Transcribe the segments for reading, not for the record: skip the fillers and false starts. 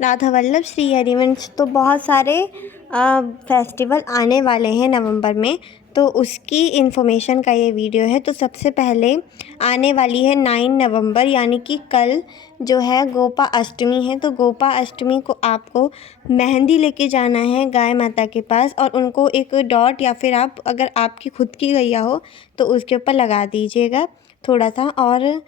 राधा वल्लभ श्री हरिवंश तो बहुत सारे फेस्टिवल आने वाले हैं नवंबर में, तो उसकी इन्फॉर्मेशन का ये वीडियो है। तो सबसे पहले आने वाली है 9 नवंबर यानी कि कल जो है गोपा अष्टमी है। तो गोपा अष्टमी को आपको मेहंदी लेके जाना है गाय माता के पास और उनको एक डॉट या फिर आप अगर आपकी खुद की गैया हो तो उसके ऊपर लगा दीजिएगा थोड़ा सा। और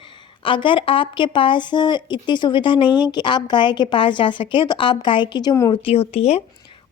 अगर आपके पास इतनी सुविधा नहीं है कि आप गाय के पास जा सकें तो आप गाय की जो मूर्ति होती है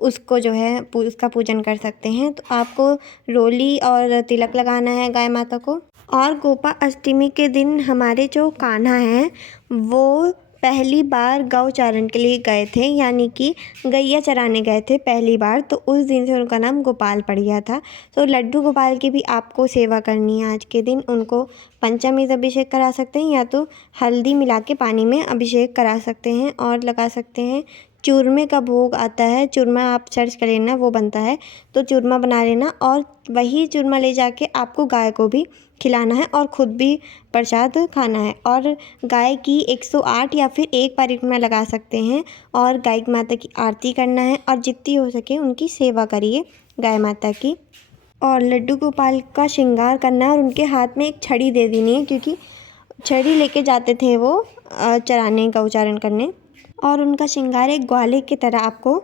उसको जो है उसका पूजन कर सकते हैं। तो आपको रोली और तिलक लगाना है गाय माता को। और गोपा अष्टमी के दिन हमारे जो कान्हा हैं वो पहली बार गौचारण के लिए गए थे, यानी कि गैया चराने गए थे पहली बार, तो उस दिन से उनका नाम गोपाल पड़ गया था। तो लड्डू गोपाल की भी आपको सेवा करनी है आज के दिन। उनको पंचामृत अभिषेक करा सकते हैं या तो हल्दी मिला के पानी में अभिषेक करा सकते हैं और लगा सकते हैं। चूरमे का भोग आता है, चूरमा आप सर्च कर लेना वो बनता है, तो चूरमा बना लेना और वही चूरमा ले जाके आपको गाय को भी खिलाना है और ख़ुद भी प्रसाद खाना है। और गाय की 108 या फिर एक परिक्रमा लगा सकते हैं और गाय माता की आरती करना है और जितनी हो सके उनकी सेवा करिए गाय माता की। और लड्डू गोपाल का श्रृंगार करना है और उनके हाथ में एक छड़ी दे देनी है, क्योंकि छड़ी लेके जाते थे वो चराने गौचारण करने, और उनका श्रृंगार एक ग्वाले की तरह आपको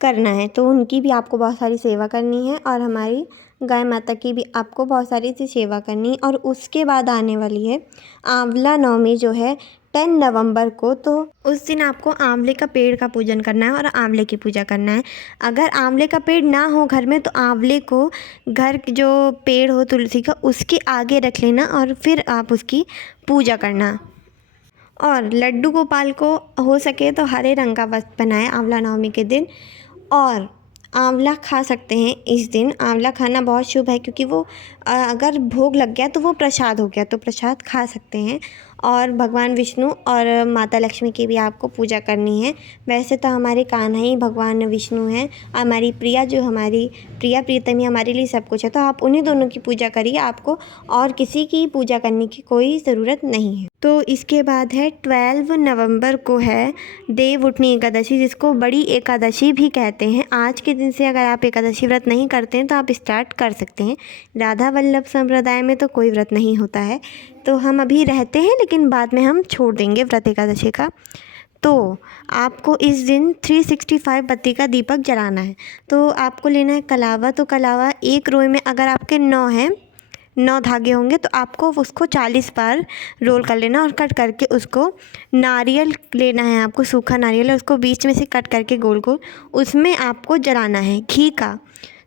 करना है। तो उनकी भी आपको बहुत सारी सेवा करनी है और हमारी गाय माता की भी आपको बहुत सारी सी सेवा करनी है। और उसके बाद आने वाली है आंवला नवमी जो है 10 नवंबर को। तो उस दिन आपको आंवले का पेड़ का पूजन करना है और आंवले की पूजा करना है। अगर आंवले का पेड़ ना हो घर में तो आंवले को घर जो पेड़ हो तुलसी का उसके आगे रख लेना और फिर आप उसकी पूजा करना। और लड्डू गोपाल को हो सके तो हरे रंग का वस्त्र पहनाएं आंवला नवमी के दिन। और आंवला खा सकते हैं इस दिन। आंवला खाना बहुत शुभ है, क्योंकि वो अगर भोग लग गया तो वो प्रसाद हो गया, तो प्रसाद खा सकते हैं। और भगवान विष्णु और माता लक्ष्मी की भी आपको पूजा करनी है। वैसे तो हमारे कान्हा ही भगवान विष्णु हैं, हमारी प्रिया जो हमारी प्रिया प्रीतमी हमारे लिए सब कुछ है, तो आप उन्हीं दोनों की पूजा करिए, आपको और किसी की पूजा करने की कोई ज़रूरत नहीं है। तो इसके बाद है 12 नवंबर को है देव उठनी एकादशी, जिसको बड़ी एकादशी भी कहते हैं। आज के दिन से अगर आप एकादशी व्रत नहीं करते हैं तो आप स्टार्ट कर सकते हैं। राधा वल्लभ संप्रदाय में तो कोई व्रत नहीं होता है, तो हम अभी रहते हैं लेकिन बाद में हम छोड़ देंगे व्रत एकादशी का। तो आपको इस दिन 365 बत्ती का दीपक जलाना है। तो आपको लेना है कलावा। तो कलावा एक रोए में अगर आपके 9 हैं, 9 धागे होंगे तो आपको उसको 40 बार रोल कर लेना और कट करके उसको नारियल लेना है, आपको सूखा नारियल, उसको बीच में से कट करके गोल गोल उसमें आपको जलाना है घी का।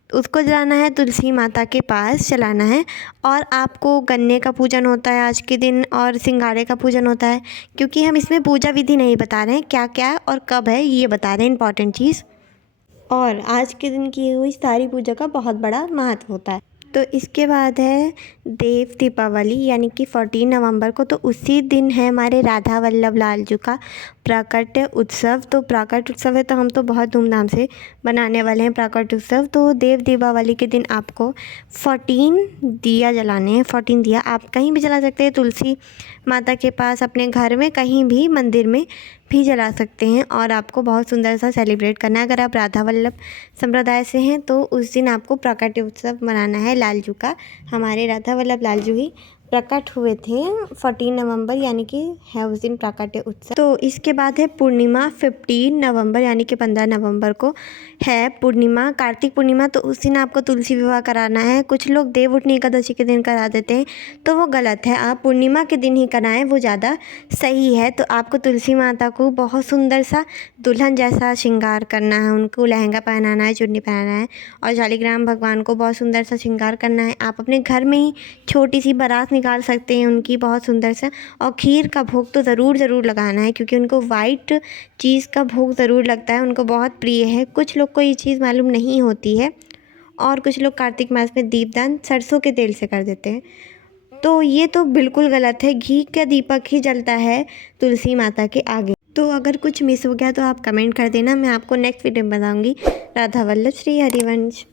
उसको जलाना है तुलसी माता के पास जलाना है। और आपको गन्ने का पूजन होता है आज के दिन और सिंघाड़े का पूजन होता है, क्योंकि हम इसमें पूजा विधि नहीं बता रहे हैं क्या क्या और कब है, ये बता रहे हैं इंपॉर्टेंट चीज़। और आज के दिन की हुई सारी पूजा का बहुत बड़ा महत्व होता है। तो इसके बाद है देव दीपावली यानी कि 14 नवंबर को। तो उसी दिन है हमारे राधा वल्लभ लाल जी का प्राकट्य उत्सव। तो प्राकट्य उत्सव है तो हम तो बहुत धूमधाम से बनाने वाले हैं प्राकट्य उत्सव। तो देव दीपावली के दिन आपको 14 दिया जलाने हैं। 14 दिया आप कहीं भी जला सकते हैं, तुलसी माता के पास, अपने घर में, कहीं भी मंदिर में भी जला सकते हैं। और आपको बहुत सुंदर सा सेलिब्रेट करना है। अगर आप राधा वल्लभ संप्रदाय से हैं तो उस दिन आपको प्राकट्य उत्सव मनाना है लालजू का। हमारे राधा वल्लभ लालजू ही प्रकट हुए थे 14 नवंबर यानी कि है उस दिन प्राकट्य उत्सव। तो इसके बाद है पूर्णिमा 15 नवंबर यानी कि 15 नवंबर को है पूर्णिमा, कार्तिक पूर्णिमा। तो उस दिन आपको तुलसी विवाह कराना है। कुछ लोग देव उठनी एकादशी के दिन करा देते हैं, तो वो गलत है। आप पूर्णिमा के दिन ही कराएं, वो ज़्यादा सही है। तो आपको तुलसी माता को बहुत सुंदर सा दुल्हन जैसा श्रृंगार करना है, उनको लहंगा पहनाना है, चुन्नी पहनाना है और शालिग्राम भगवान को बहुत सुंदर सा श्रृंगार करना है। आप अपने घर में ही छोटी सी बारात निकाल सकते हैं उनकी बहुत सुंदर सा। और खीर का भोग तो ज़रूर लगाना है, क्योंकि उनको वाइट चीज़ का भोग ज़रूर लगता है, उनको बहुत प्रिय है। कुछ लोग को ये चीज़ मालूम नहीं होती है और कुछ लोग कार्तिक मास में दीपदान सरसों के तेल से कर देते हैं, तो ये तो बिल्कुल गलत है। घी का दीपक ही जलता है तुलसी माता के आगे। तो अगर कुछ मिस हो गया तो आप कमेंट कर देना, मैं आपको नेक्स्ट वीडियो में बताऊँगी। राधा वल्लभ श्री हरिवंश।